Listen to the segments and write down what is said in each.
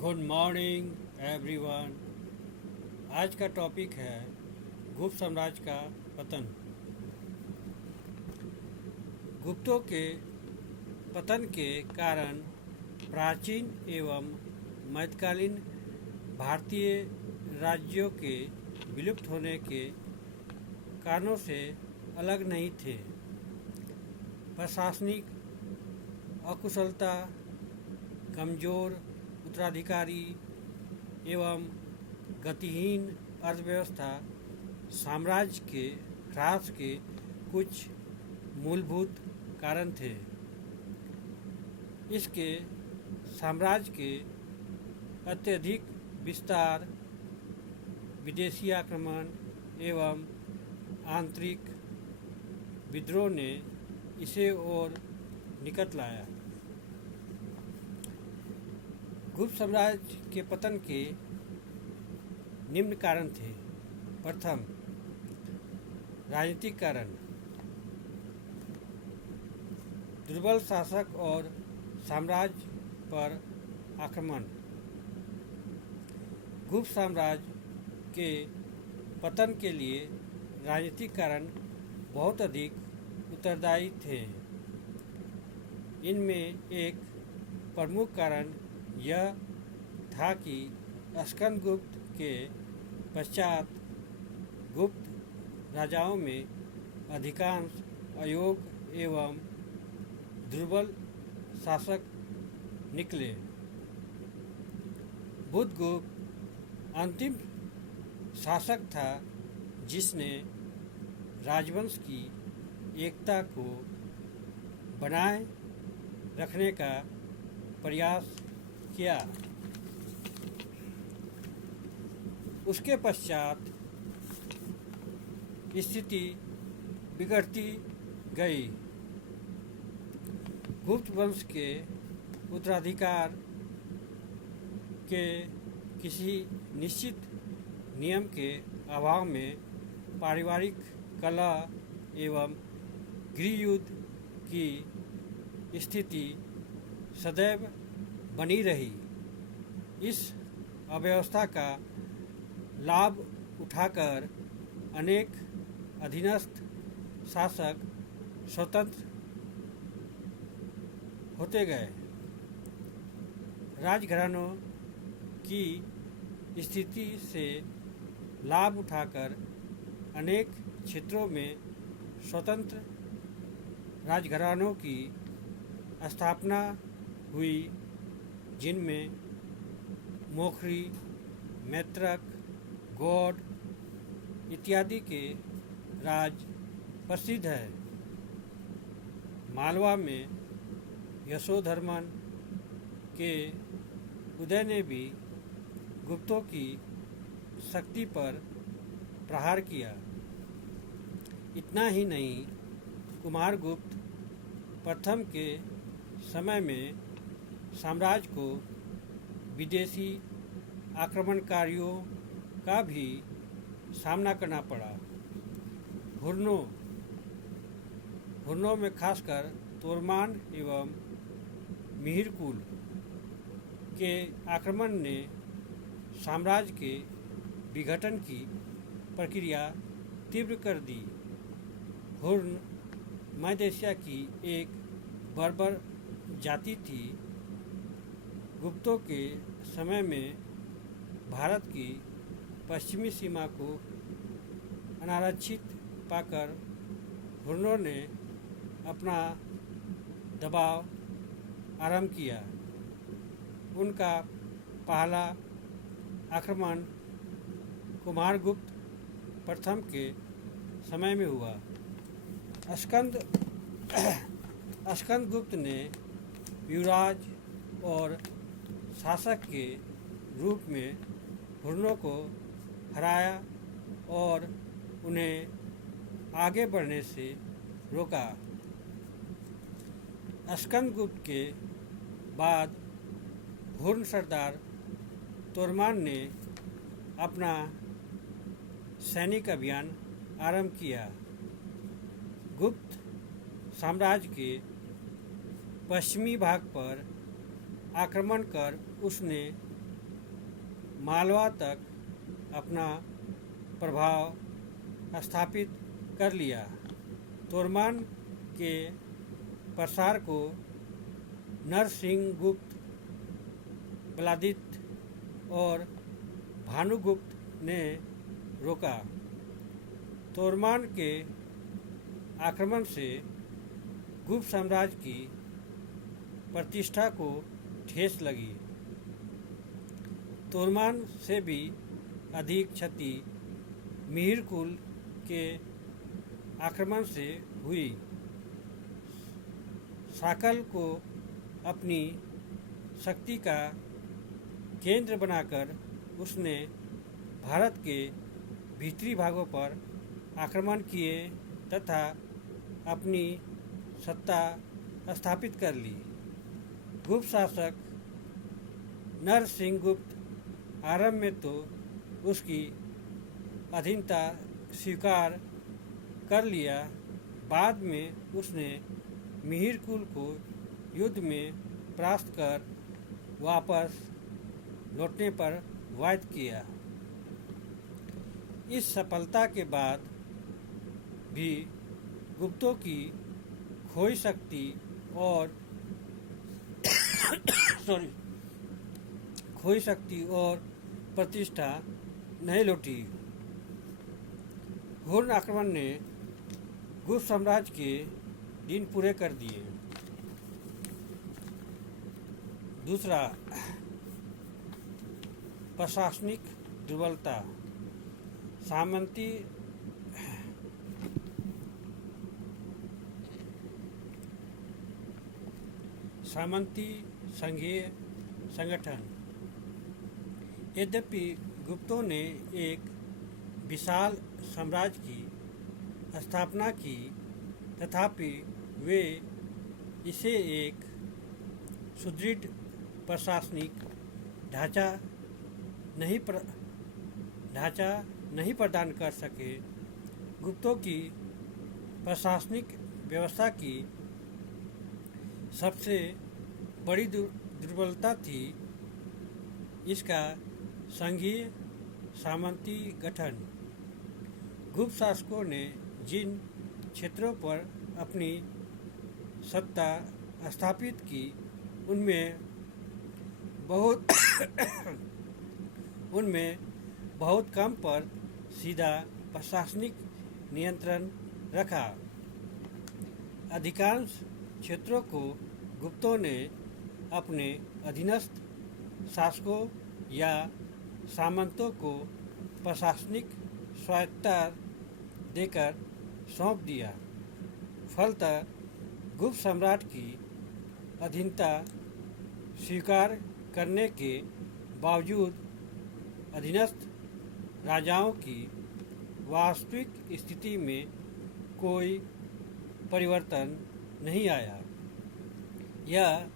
Good morning everyone. आज का topic है गुप्त साम्राज्य का पतन। गुप्तों के पतन के कारण प्राचीन एवं मध्यकालीन भारतीय राज्यों के विलुप्त होने के कारणों से अलग नहीं थे। प्रशासनिक अकुशलता, कमजोर उत्तराधिकारी एवं गतिहीन अर्थव्यवस्था साम्राज्य के ह्रास के कुछ मूलभूत कारण थे। इसके साम्राज्य के अत्यधिक विस्तार, विदेशी आक्रमण एवं आंतरिक विद्रोह ने इसे और निकट लाया। गुप्त साम्राज्य के पतन के निम्न कारण थे। प्रथम, राजनीतिक कारण। दुर्बल शासक और साम्राज्य पर आक्रमण। गुप्त साम्राज्य के पतन के लिए राजनीतिक कारण बहुत अधिक उत्तरदायी थे। इनमें एक प्रमुख कारण यह था कि स्कंदगुप्त के पश्चात गुप्त राजाओं में अधिकांश अयोग्य एवं दुर्बल शासक निकले। बुधगुप्त अंतिम शासक था जिसने राजवंश की एकता को बनाए रखने का प्रयास किया। उसके पश्चात स्थिति बिगड़ती गई। गुप्त वंश के उत्तराधिकार के किसी निश्चित नियम के अभाव में पारिवारिक कलह एवं गृहयुद्ध की स्थिति सदैव बनी रही। इस अव्यवस्था का लाभ उठाकर अनेक अधीनस्थ शासक स्वतंत्र होते गए। राजघरानों की स्थिति से लाभ उठाकर अनेक क्षेत्रों में स्वतंत्र राजघरानों की स्थापना हुई, जिनमें मोखरी, मैत्रक, गौड़ इत्यादि के राज प्रसिद्ध है। मालवा में यशोधर्मन के उदय ने भी गुप्तों की शक्ति पर प्रहार किया। इतना ही नहीं, कुमारगुप्त प्रथम के समय में साम्राज्य को विदेशी आक्रमणकारियों का भी सामना करना पड़ा। हुर्नों में खासकर तोरमान एवं मिहिरकुल के आक्रमण ने साम्राज्य के विघटन की प्रक्रिया तीव्र कर दी। हुर्न मध्य एशिया की एक बर्बर जाति थी। गुप्तों के समय में भारत की पश्चिमी सीमा को अनारक्षित पाकर हुर्नों ने अपना दबाव आरंभ किया। उनका पहला आक्रमण कुमारगुप्त प्रथम के समय में हुआ। स्कंदगुप्त ने युवराज और शासक के रूप में हुर्नों को हराया और उन्हें आगे बढ़ने से रोका। स्कंदगुप्त के बाद हुर्न सरदार तोरमान ने अपना सैनिक अभियान आरंभ किया। गुप्त साम्राज्य के पश्चिमी भाग पर आक्रमण कर उसने मालवा तक अपना प्रभाव स्थापित कर लिया। तोरमान के प्रसार को नरसिंहगुप्त, बलादित्य और भानुगुप्त ने रोका। तोरमान के आक्रमण से गुप्त साम्राज्य की प्रतिष्ठा को ठेस लगी। तोरमान से भी अधिक क्षति मिहिर कुल के आक्रमण से हुई। साकल को अपनी शक्ति का केंद्र बनाकर उसने भारत के भीतरी भागों पर आक्रमण किए तथा अपनी सत्ता स्थापित कर ली। गुप्त शासक नरसिंहगुप्त आरंभ में तो उसकी अधीनता स्वीकार कर लिया, बाद में उसने मिहिर कुल को युद्ध में परास्त कर वापस लौटने पर वायद किया। इस सफलता के बाद भी गुप्तों की खोई शक्ति और प्रतिष्ठा नहीं लौटी। हुन आक्रमण ने गुप्त साम्राज्य के दिन पूरे कर दिए। दूसरा, प्रशासनिक दुर्बलता। सामंती संघीय संगठन। यद्यपि गुप्तों ने एक विशाल साम्राज्य की स्थापना की, तथापि वे इसे एक सुदृढ़ प्रशासनिक ढांचा नहीं प्रदान कर सके। गुप्तों की प्रशासनिक व्यवस्था की सबसे बड़ी दुर्बलता थी इसका संघीय सामंती गठन। गुप्त शासकों ने जिन क्षेत्रों पर अपनी सत्ता स्थापित की, उनमें बहुत कम पर सीधा प्रशासनिक नियंत्रण रखा। अधिकांश क्षेत्रों को गुप्तों ने अपने अधीनस्थ शासकों या सामंतों को प्रशासनिक स्वायत्तता देकर सौंप दिया। फलतः गुप्त सम्राट की अधीनता स्वीकार करने के बावजूद अधीनस्थ राजाओं की वास्तविक स्थिति में कोई परिवर्तन नहीं आया। यह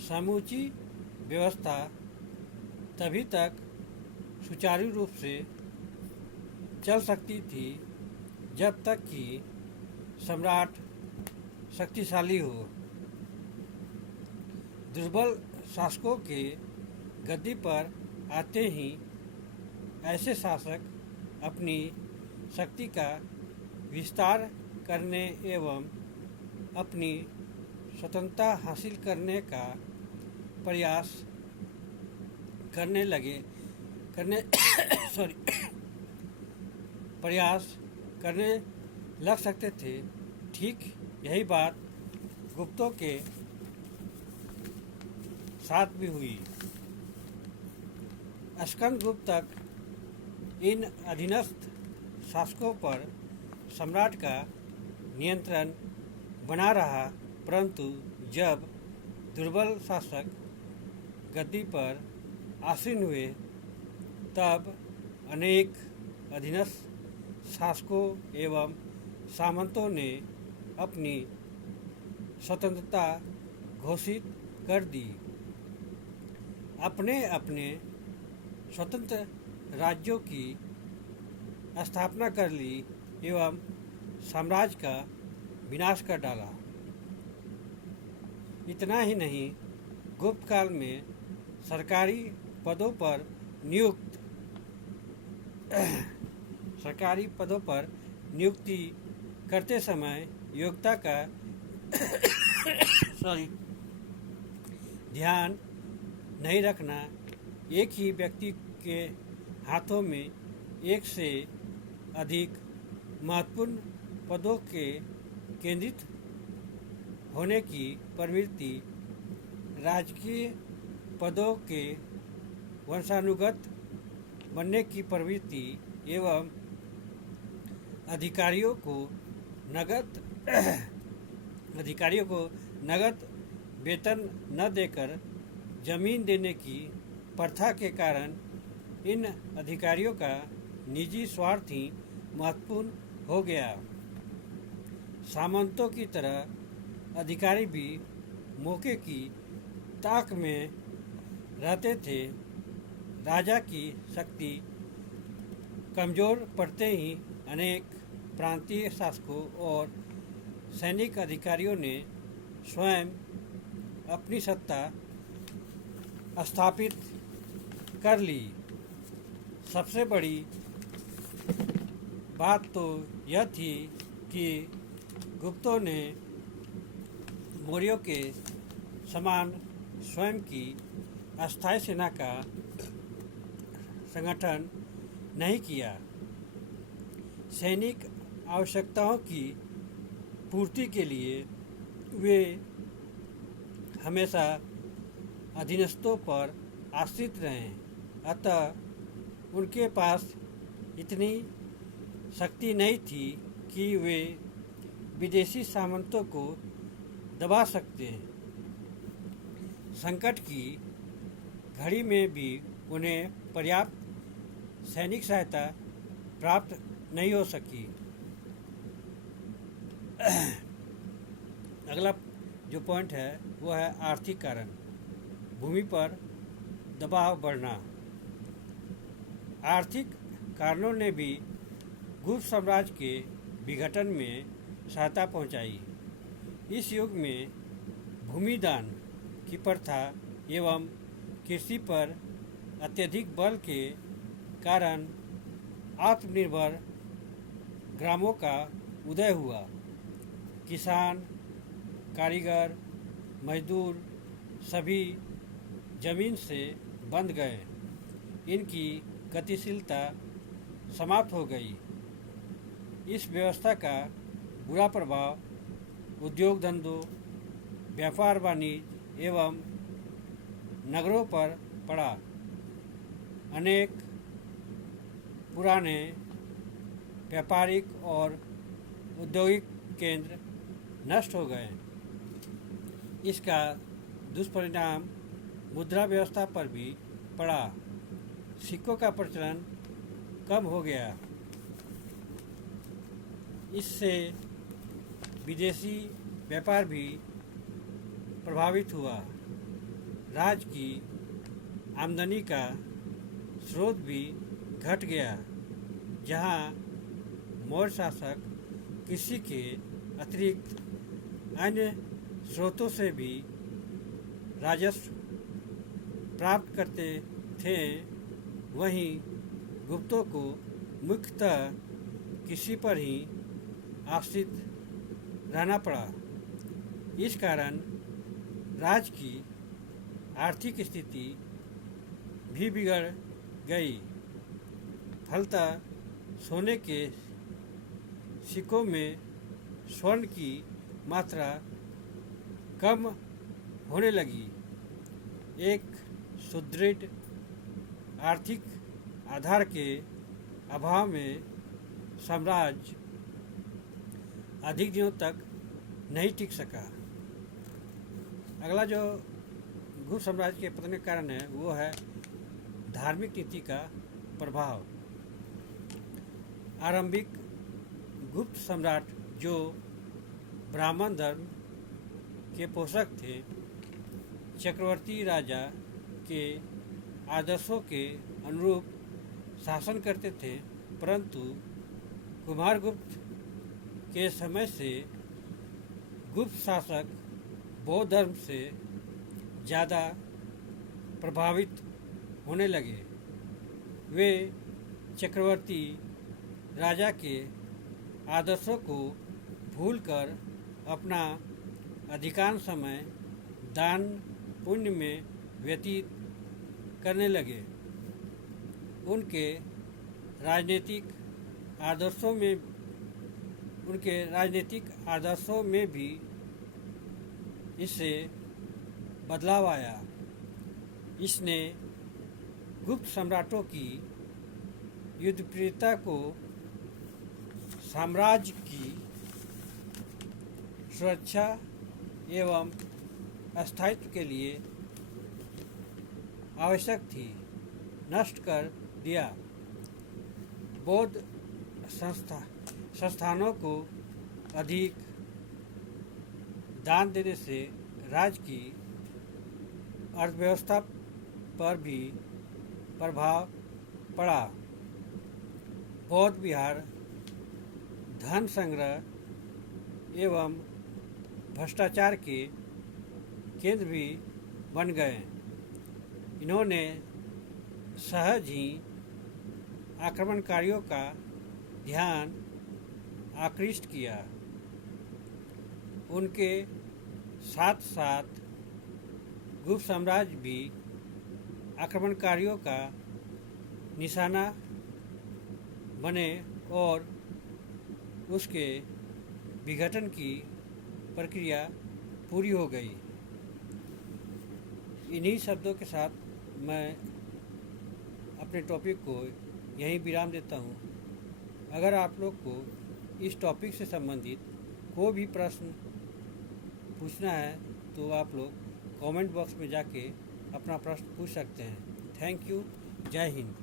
समूची व्यवस्था तभी तक सुचारू रूप से चल सकती थी जब तक कि सम्राट शक्तिशाली हो। दुर्बल शासकों के गद्दी पर आते ही ऐसे शासक अपनी शक्ति का विस्तार करने एवं अपनी स्वतंत्रता हासिल करने का प्रयास करने लग सकते थे। ठीक यही बात गुप्तों के साथ भी हुई। स्कंदगुप्त तक इन अधीनस्थ शासकों पर सम्राट का नियंत्रण बना रहा, परंतु जब दुर्बल शासक गद्दी पर आसीन हुए, तब अनेक अधीनस्थ शासकों एवं सामंतों ने अपनी स्वतंत्रता घोषित कर दी, अपने अपने स्वतंत्र राज्यों की स्थापना कर ली एवं साम्राज्य का विनाश कर डाला। इतना ही नहीं, गुप्त काल में सरकारी पदों पर नियुक्त सरकारी पदों पर नियुक्ति करते समय योग्यता का ध्यान नहीं रखना, एक ही व्यक्ति के हाथों में एक से अधिक महत्वपूर्ण पदों के केंद्रित होने की प्रवृत्ति, राजकीय पदों के वंशानुगत बनने की प्रवृत्ति एवं अधिकारियों को नगद वेतन न देकर जमीन देने की प्रथा के कारण इन अधिकारियों का निजी स्वार्थ ही महत्वपूर्ण हो गया। सामंतों की तरह अधिकारी भी मौके की ताक में रहते थे। राजा की शक्ति कमजोर पड़ते ही अनेक प्रांतीय शासकों और सैनिक अधिकारियों ने स्वयं अपनी सत्ता स्थापित कर ली। सबसे बड़ी बात तो यह थी कि गुप्तों ने मौर्यों के समान स्वयं की अस्थायी सेना का संगठन नहीं किया। सैनिक आवश्यकताओं की पूर्ति के लिए वे हमेशा अधीनस्थों पर आश्रित रहे, अतः उनके पास इतनी शक्ति नहीं थी कि वे विदेशी सामंतों को दबा सकते हैं। संकट की घड़ी में भी उन्हें पर्याप्त सैनिक सहायता प्राप्त नहीं हो सकी। अगला जो पॉइंट है वो है आर्थिक कारण। भूमि पर दबाव बढ़ना। आर्थिक कारणों ने भी गुप्त साम्राज्य के विघटन में सहायता पहुंचाई। इस युग में भूमि दान की प्रथा एवं कृषि पर अत्यधिक बल के कारण आत्मनिर्भर ग्रामों का उदय हुआ। किसान, कारीगर, मजदूर सभी जमीन से बंध गए। इनकी गतिशीलता समाप्त हो गई। इस व्यवस्था का बुरा प्रभाव उद्योग धंधों, व्यापार वाणिज्य एवं नगरों पर पड़ा। अनेक पुराने व्यापारिक और औद्योगिक केंद्र नष्ट हो गए। इसका दुष्परिणाम मुद्रा व्यवस्था पर भी पड़ा। सिक्कों का प्रचलन कम हो गया। इससे विदेशी व्यापार भी प्रभावित हुआ। राज्य की आमदनी का स्रोत भी घट गया। जहां मौर्य शासक कृषि के अतिरिक्त अन्य स्रोतों से भी राजस्व प्राप्त करते थे, वहीं गुप्तों को मुख्यतः कृषि पर ही आश्रित रहना पड़ा। इस कारण राज्य की आर्थिक स्थिति भी बिगड़ गई। फलतः सोने के सिक्कों में स्वर्ण की मात्रा कम होने लगी। एक सुदृढ़ आर्थिक आधार के अभाव में साम्राज्य अधिक दिनों तक नहीं टिक सका। अगला जो गुप्त साम्राज्य के पतन का कारण है वो है धार्मिक नीति का प्रभाव। आरंभिक गुप्त सम्राट जो ब्राह्मण धर्म के पोषक थे, चक्रवर्ती राजा के आदर्शों के अनुरूप शासन करते थे, परंतु कुमारगुप्त के समय से गुप्त शासक बौद्ध धर्म से ज़्यादा प्रभावित होने लगे। वे चक्रवर्ती राजा के आदर्शों को भूलकर अपना अधिकांश समय दान पुण्य में व्यतीत करने लगे। उनके राजनीतिक आदर्शों में भी इससे बदलाव आया। इसने गुप्त सम्राटों की युद्धप्रियता को साम्राज्य की सुरक्षा एवं स्थायित्व के लिए आवश्यक थी नष्ट कर दिया। बौद्ध संस्थानों को अधिक दान देने से राज्य की अर्थव्यवस्था पर भी प्रभाव पड़ा। बौद्ध विहार धन संग्रह एवं भ्रष्टाचार के केंद्र भी बन गए। इन्होंने सहज ही आक्रमणकारियों का ध्यान आकृष्ट किया। उनके साथ साथ गुप्त साम्राज्य भी आक्रमणकारियों का निशाना बने और उसके विघटन की प्रक्रिया पूरी हो गई। इन्हीं शब्दों के साथ मैं अपने टॉपिक को यहीं विराम देता हूँ। अगर आप लोग को इस टॉपिक से संबंधित कोई भी प्रश्न पूछना है तो आप लोग कमेंट बॉक्स में जाके अपना प्रश्न पूछ सकते हैं। Thank you. जय हिंद।